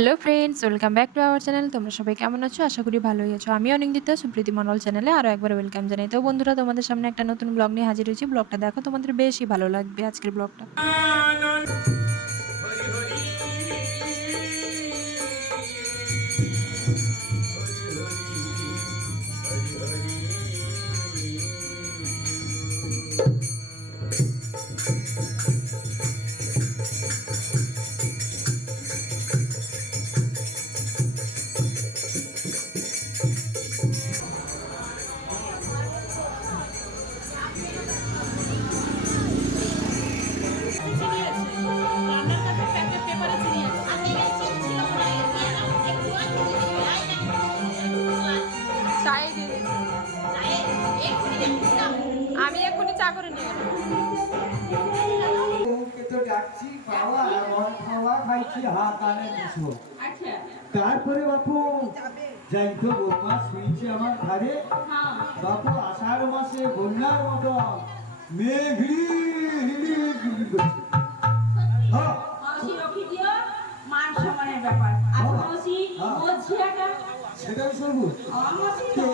Hello friends welcome back to our channel তোমরা সবাই কেমন আছো? আশা করি ভালোই আছো। আমি অনিন্দিতা, সুপ্রীতি মন্ডল চ্যানেলে আরও একবার ওয়েলকাম জানাই। তো বন্ধুরা, তোমাদের সামনে একটা নতুন ব্লগ নিয়ে হাজির হয়েছি। ব্লগটা দেখো, তোমাদের বেশি ভালো লাগবে আজকের ব্লগটা আমি এক্ষুনি চা করে নিয়ে দিছো তারপরে বাপু যাই তো বৌমা শুনছি আমার ঘরে বাপু আষাঢ় মাসে বন্যার মতো মেঘ হিড়ি হিড়ি হিড়ি করছে। হ্যাঁ, সেটাই শুনব। কেতে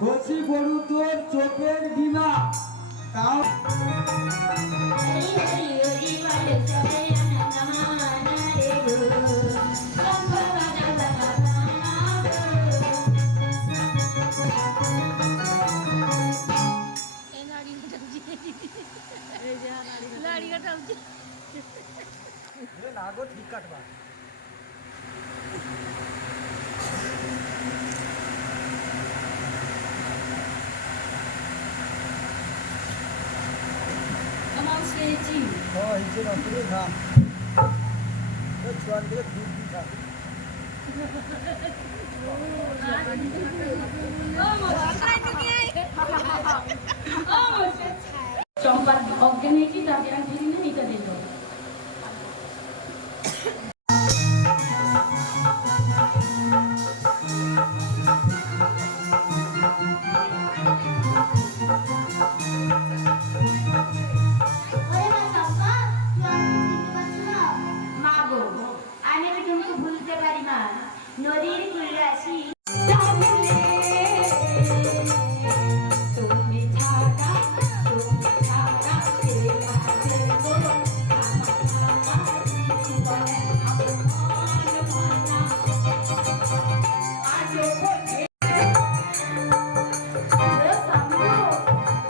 কচি গরু তোর চোখের গিনা তাও চম্পা অজ্ঞান হয়েছি তাকে আর দিদি না এটা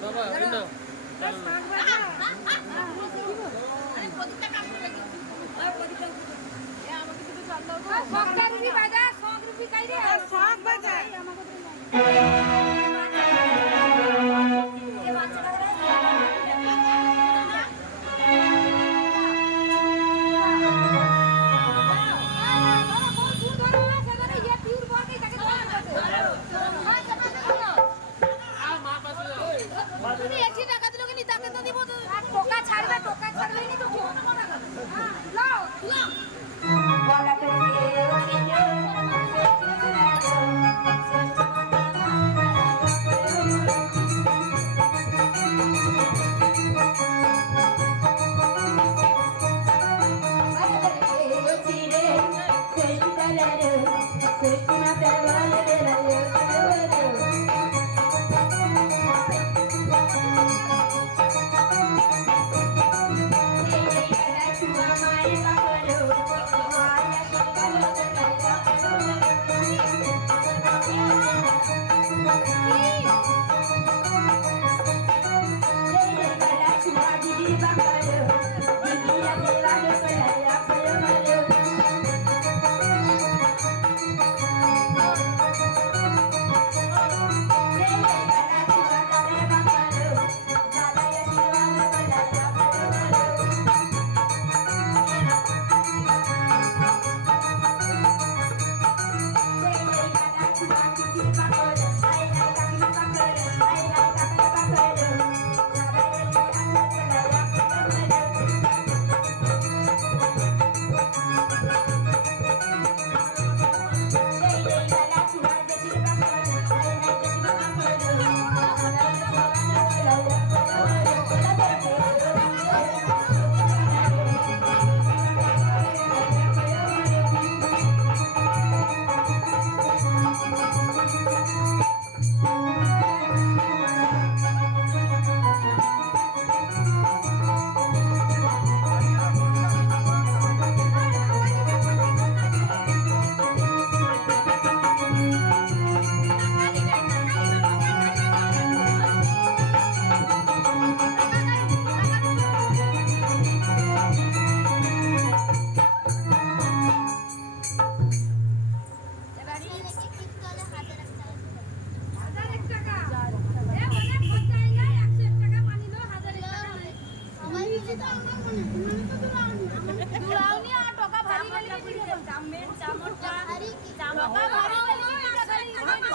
টোকা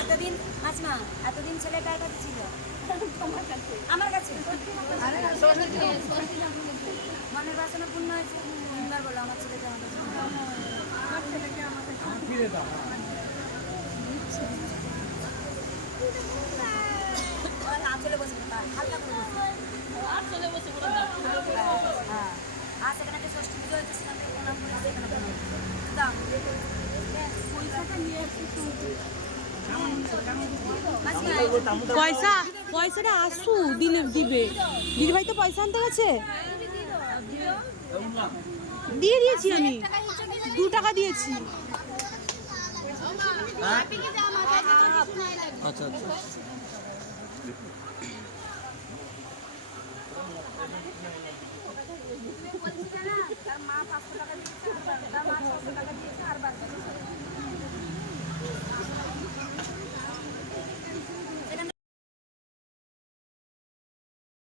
এতদিন মাসিমা এতদিন ছেলে কার কাছে ছিল? আমার কাছে? মনের বাসনা পূর্ণ হয়েছে? তিনবার বলো আমার ছেলেকে আমার কাছে ওর আঁচলে বসে হালকা করে বসে। হ্যাঁ। আর সেখানে একটা ষষ্ঠী পুজো হচ্ছে সেখান থেকে প্রণাম করে সেখানে প্রণাম। পয়সা, পয়সাটা আসু, দিলে দিবে। দিদিভাই তো পয়সা আনতে গেছে? দিয়ে দিয়েছি আমি। দু টাকা দিয়েছি। আচ্ছা আচ্ছা।